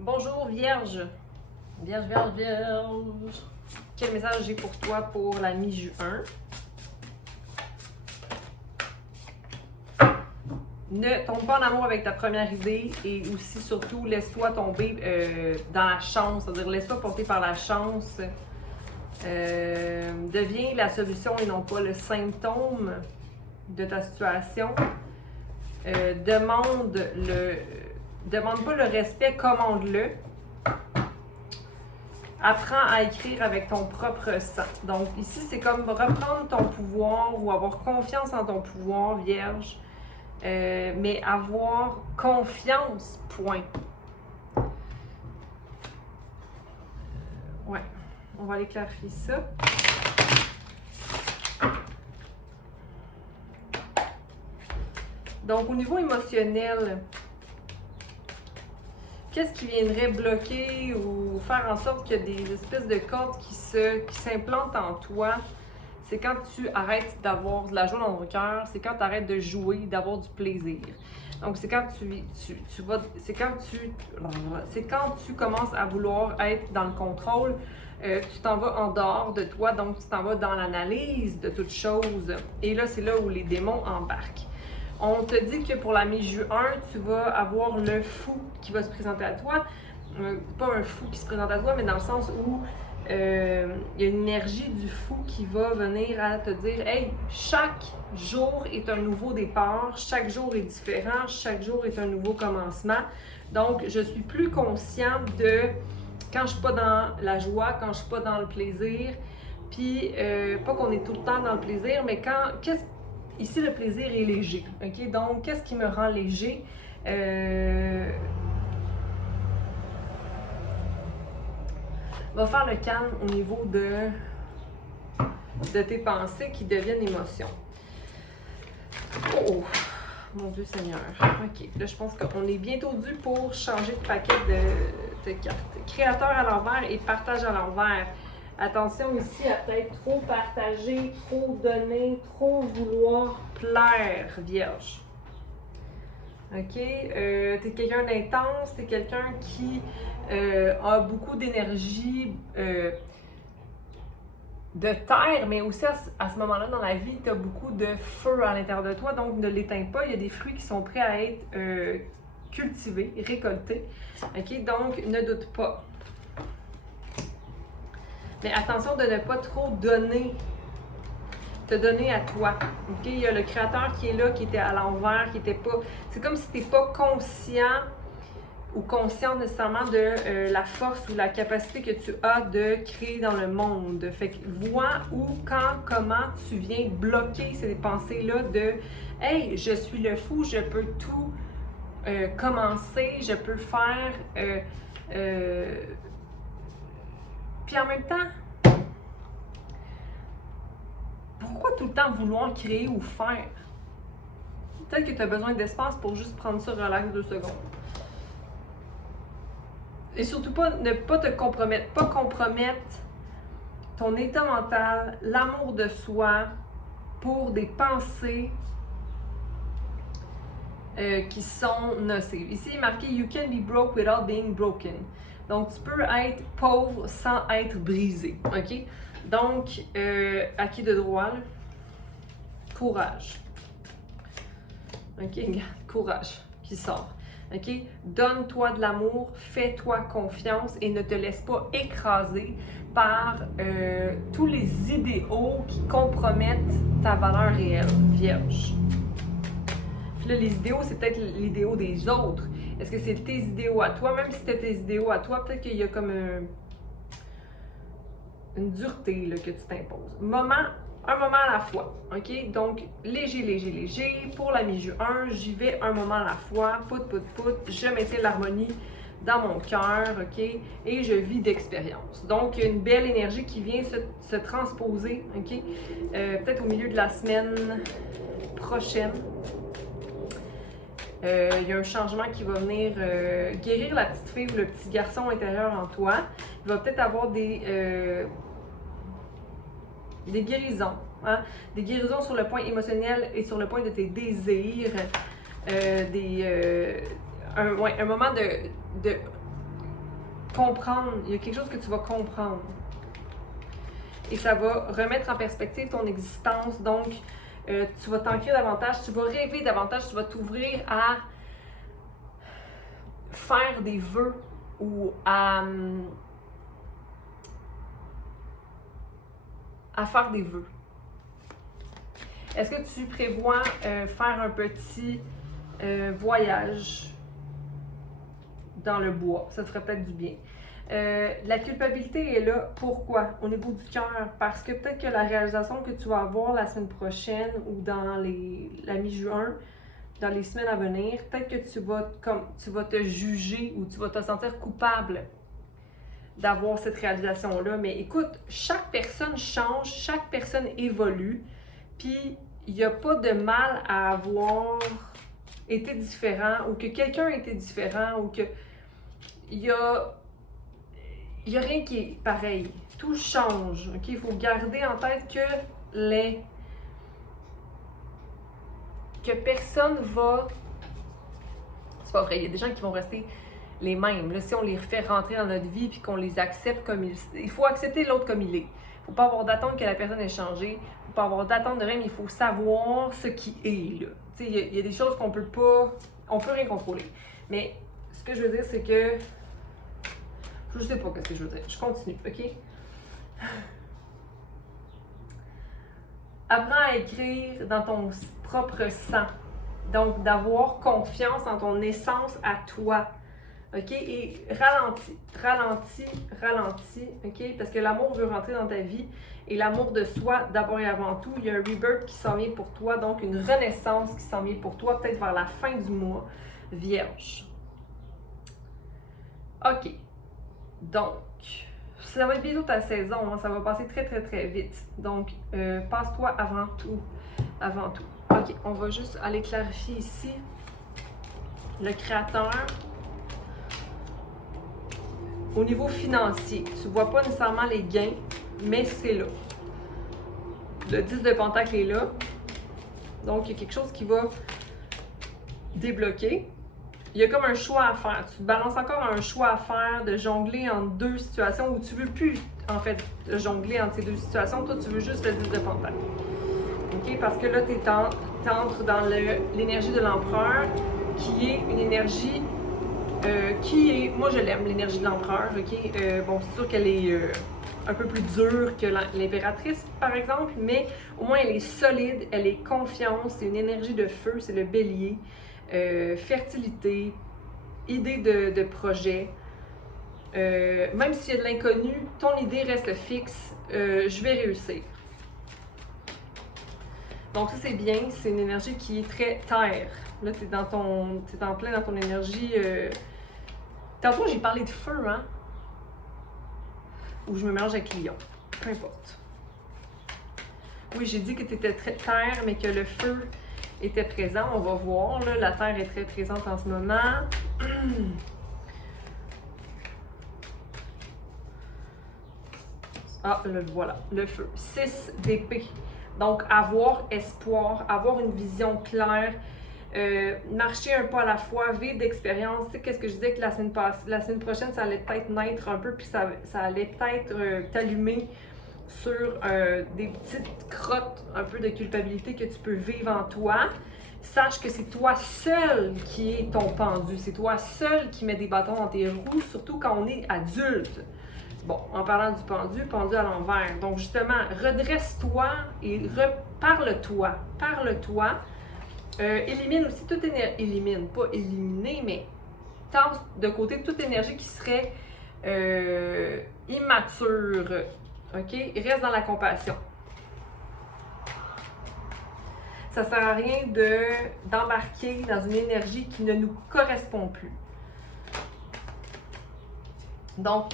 Bonjour Vierge. Vierge, Vierge, Vierge. Quel message j'ai pour toi pour la mi-juin? Ne tombe pas en amour avec ta première idée et aussi, surtout, laisse-toi tomber dans la chance, c'est-à-dire laisse-toi porter par la chance. Deviens la solution et non pas le symptôme de ta situation. Demande pas le respect, commande-le. Apprends à écrire avec ton propre sang. Donc ici, c'est comme reprendre ton pouvoir ou avoir confiance en ton pouvoir, Vierge. Mais avoir confiance, point. Ouais, on va aller clarifier ça. Donc, au niveau émotionnel, qu'est-ce qui viendrait bloquer ou faire en sorte qu'il y a des espèces de cordes qui s'implantent en toi? C'est quand tu arrêtes d'avoir de la joie dans ton cœur, c'est quand tu arrêtes de jouer, d'avoir du plaisir. Donc, c'est quand c'est quand tu commences à vouloir être dans le contrôle, tu t'en vas en dehors de toi, donc tu t'en vas dans l'analyse de toutes choses. Et là, c'est là où les démons embarquent. On te dit que pour la mi-juin, tu vas avoir le fou qui va se présenter à toi. Pas un fou qui se présente à toi, mais dans le sens où il y a une énergie du fou qui va venir à te dire « Hey, chaque jour est un nouveau départ, chaque jour est différent, chaque jour est un nouveau commencement. » Donc, je suis plus consciente de quand je suis pas dans la joie, quand je suis pas dans le plaisir. Puis, pas qu'on est tout le temps dans le plaisir, mais ici, le plaisir est léger. OK? Donc, qu'est-ce qui me rend léger? Va faire le calme au niveau de tes pensées qui deviennent émotions. Oh! Mon Dieu Seigneur. OK. Là, je pense qu'on est bientôt dû pour changer de paquet de cartes. Créateur à l'envers et partage à l'envers. Attention ici à peut-être trop partager, trop donner, trop vouloir plaire, Vierge. OK? T'es quelqu'un d'intense, t'es quelqu'un qui a beaucoup d'énergie de terre, mais aussi à ce moment-là dans la vie, tu as beaucoup de feu à l'intérieur de toi, donc ne l'éteins pas. Il y a des fruits qui sont prêts à être cultivés, récoltés. OK? Donc, ne doute pas. Mais attention de ne pas trop te donner à toi. OK? Il y a le créateur qui est là, qui était à l'envers, qui était pas... C'est comme si tu n'es pas conscient ou consciente nécessairement de la force ou la capacité que tu as de créer dans le monde. Fait que vois où, quand, comment tu viens bloquer ces pensées-là de « Hey, je suis le fou, je peux tout commencer, je peux faire... Puis en même temps, pourquoi tout le temps vouloir créer ou faire? Peut-être que tu as besoin d'espace pour juste prendre ça relax 2 secondes. Et surtout ne pas te compromettre. Pas compromettre ton état mental, l'amour de soi pour des pensées qui sont nocives. Ici, il est marqué « You can be broke without being broken ». Donc, tu peux être pauvre sans être brisé. OK? Donc, à qui de droit? Là? Courage. OK? Courage qui sort. OK? Donne-toi de l'amour, fais-toi confiance et ne te laisse pas écraser par tous les idéaux qui compromettent ta valeur réelle, Vierge. Puis là, les idéaux, c'est peut-être l'idéal des autres. Est-ce que c'est tes idéaux à toi? Même si c'était tes idéaux à toi, peut-être qu'il y a comme une dureté là, que tu t'imposes. Un moment à la fois, OK? Donc, léger, léger, léger. Pour la mi-juin, j'y vais un moment à la fois. Pout, pout, pout. Je mettais l'harmonie dans mon cœur, OK? Et je vis d'expérience. Donc, il y a une belle énergie qui vient se transposer, OK? Peut-être au milieu de la semaine prochaine. Il y a un changement qui va venir guérir la petite fille ou le petit garçon intérieur en toi. Il va peut-être avoir des guérisons. Hein? Des guérisons sur le point émotionnel et sur le point de tes désirs. Un moment de comprendre, il y a quelque chose que tu vas comprendre. Et ça va remettre en perspective ton existence. Donc, tu vas t'ancrer davantage, tu vas rêver davantage, tu vas t'ouvrir à faire des vœux ou à faire des vœux. Est-ce que tu prévois faire un petit voyage dans le bois? Ça te ferait peut-être du bien. La culpabilité est là. Pourquoi? Au niveau du cœur. Parce que peut-être que la réalisation que tu vas avoir la semaine prochaine ou dans la mi-juin, dans les semaines à venir, peut-être que tu vas te juger ou tu vas te sentir coupable d'avoir cette réalisation-là. Mais écoute, chaque personne change, chaque personne évolue, puis il n'y a pas de mal à avoir été différent ou que quelqu'un était différent ou que il y a rien qui est pareil. Tout change. Okay? Il faut garder en tête que personne va... C'est pas vrai, il y a des gens qui vont rester les mêmes. Là, si on les fait rentrer dans notre vie et qu'on les accepte comme il faut accepter l'autre comme il est. Il ne faut pas avoir d'attente que la personne ait changé. Il ne faut pas avoir d'attente de rien, mais il faut savoir ce qui est. Là. Il y a des choses qu'on peut pas... On peut rien contrôler. Mais ce que je veux dire, c'est que... Je sais pas ce que je veux dire. Je continue, OK? Apprends à écrire dans ton propre sang. Donc, d'avoir confiance en ton essence à toi. OK? Et ralentis, OK? Parce que l'amour veut rentrer dans ta vie. Et l'amour de soi, d'abord et avant tout, il y a un rebirth qui s'en vient pour toi. Donc, une renaissance qui s'en vient pour toi, peut-être vers la fin du mois. Vierge. OK. Donc, ça va être bientôt ta saison, hein, ça va passer très très très vite. Donc, passe-toi avant tout. Ok, on va juste aller clarifier ici. Le créateur. Au niveau financier, tu ne vois pas nécessairement les gains, mais c'est là. Le 10 de Pentacle est là. Donc, il y a quelque chose qui va débloquer. Il y a comme un choix à faire. Tu te balances encore un choix à faire de jongler entre deux situations où tu ne veux plus, en fait, jongler entre ces deux situations. Toi, tu veux juste le 10 de Pentacle. OK? Parce que là, tu entres dans l'énergie de l'empereur, qui est une énergie moi, je l'aime, l'énergie de l'empereur. OK? Bon, c'est sûr qu'elle est un peu plus dure que l'impératrice, par exemple, mais au moins, elle est solide, elle est confiance, c'est une énergie de feu, c'est le bélier. Fertilité, idée de projet. Même s'il y a de l'inconnu, ton idée reste fixe. Je vais réussir. Donc ça c'est bien, c'est une énergie qui est très terre. Là t'es en plein dans ton énergie. Tantôt j'ai parlé de feu, hein? Ou je me mélange avec Lion. Peu importe. Oui, j'ai dit que tu étais très terre, mais que le feu était présent. On va voir, là, la terre est très présente en ce moment. Ah, le voilà, le feu. 6 d'épée. Donc, avoir espoir, avoir une vision claire, marcher un pas à la fois, vivre d'expérience. Tu sais, qu'est-ce que je disais que la semaine prochaine, ça allait peut-être naître un peu, puis ça allait peut-être t'allumer sur des petites crottes un peu de culpabilité que tu peux vivre en toi. Sache que c'est toi seul qui est ton pendu. C'est toi seul qui met des bâtons dans tes roues, surtout quand on est adulte. Bon, en parlant du pendu à l'envers. Donc justement, redresse-toi et parle-toi. Parle-toi. Élimine aussi toute énergie. Élimine, pas éliminer, mais tasse de côté toute énergie qui serait immature. OK? Reste dans la compassion. Ça ne sert à rien d'embarquer dans une énergie qui ne nous correspond plus. Donc,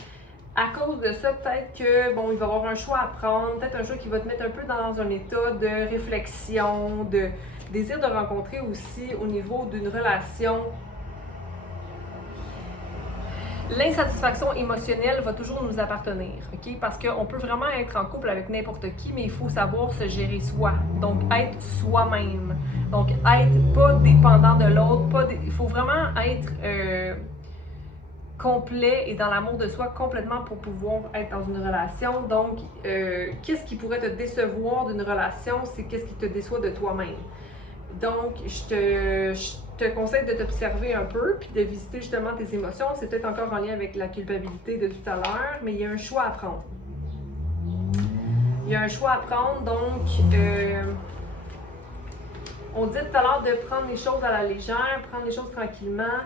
à cause de ça, peut-être que, bon, il va y avoir un choix à prendre, peut-être un choix qui va te mettre un peu dans un état de réflexion, de désir de rencontrer aussi au niveau d'une relation. L'insatisfaction émotionnelle va toujours nous appartenir, OK? Parce qu'on peut vraiment être en couple avec n'importe qui, mais il faut savoir se gérer soi. Donc, être soi-même. Donc, être pas dépendant de l'autre. Il faut vraiment être complet et dans l'amour de soi complètement pour pouvoir être dans une relation. Donc, qu'est-ce qui pourrait te décevoir d'une relation? C'est qu'est-ce qui te déçoit de toi-même. Donc, je te conseille de t'observer un peu puis de visiter justement tes émotions. C'est peut-être encore en lien avec la culpabilité de tout à l'heure, mais il y a un choix à prendre. Il y a un choix à prendre, donc on dit tout à l'heure de prendre les choses à la légère, prendre les choses tranquillement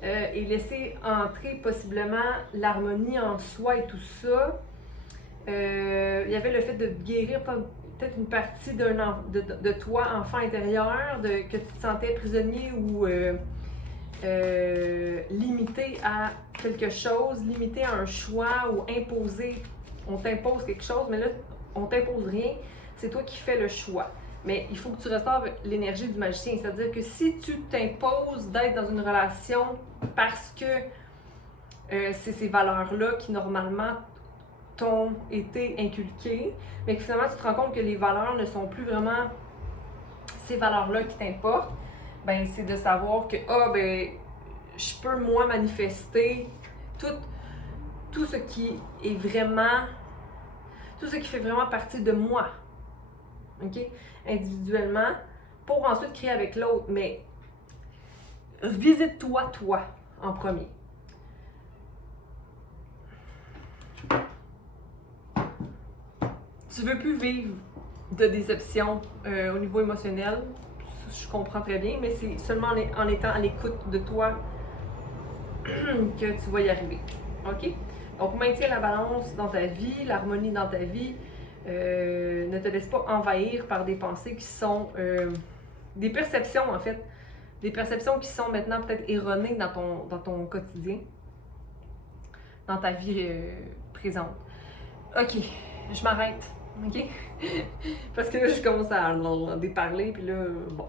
et laisser entrer possiblement l'harmonie en soi et tout ça. Il y avait le fait de guérir peut-être une partie de toi, enfant intérieur, que tu te sentais prisonnier ou limité à quelque chose, limité à un choix ou imposé. On t'impose quelque chose, mais là, on t'impose rien. C'est toi qui fais le choix. Mais il faut que tu restaures l'énergie du magicien. C'est-à-dire que si tu t'imposes d'être dans une relation parce que c'est ces valeurs-là qui normalement t'ont été inculquées, mais que finalement tu te rends compte que les valeurs ne sont plus vraiment ces valeurs-là qui t'importent, ben c'est de savoir que je peux moi manifester tout ce qui est vraiment, tout ce qui fait vraiment partie de moi, ok, individuellement, pour ensuite créer avec l'autre. Mais visite-toi, toi, en premier. Tu veux plus vivre de déception au niveau émotionnel, je comprends très bien, mais c'est seulement en étant à l'écoute de toi que tu vas y arriver. OK? Donc, maintiens la balance dans ta vie, l'harmonie dans ta vie. Ne te laisse pas envahir par des pensées qui sont des perceptions, en fait. Des perceptions qui sont maintenant peut-être erronées dans ton quotidien, dans ta vie présente. OK, je m'arrête. OK? Parce que là, je commence à déparler, puis là, bon.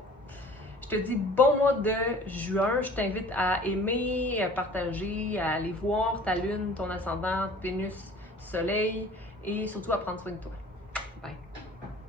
Je te dis bon mois de juin. Je t'invite à aimer, à partager, à aller voir ta lune, ton ascendant, Vénus, Soleil, et surtout à prendre soin de toi. Bye!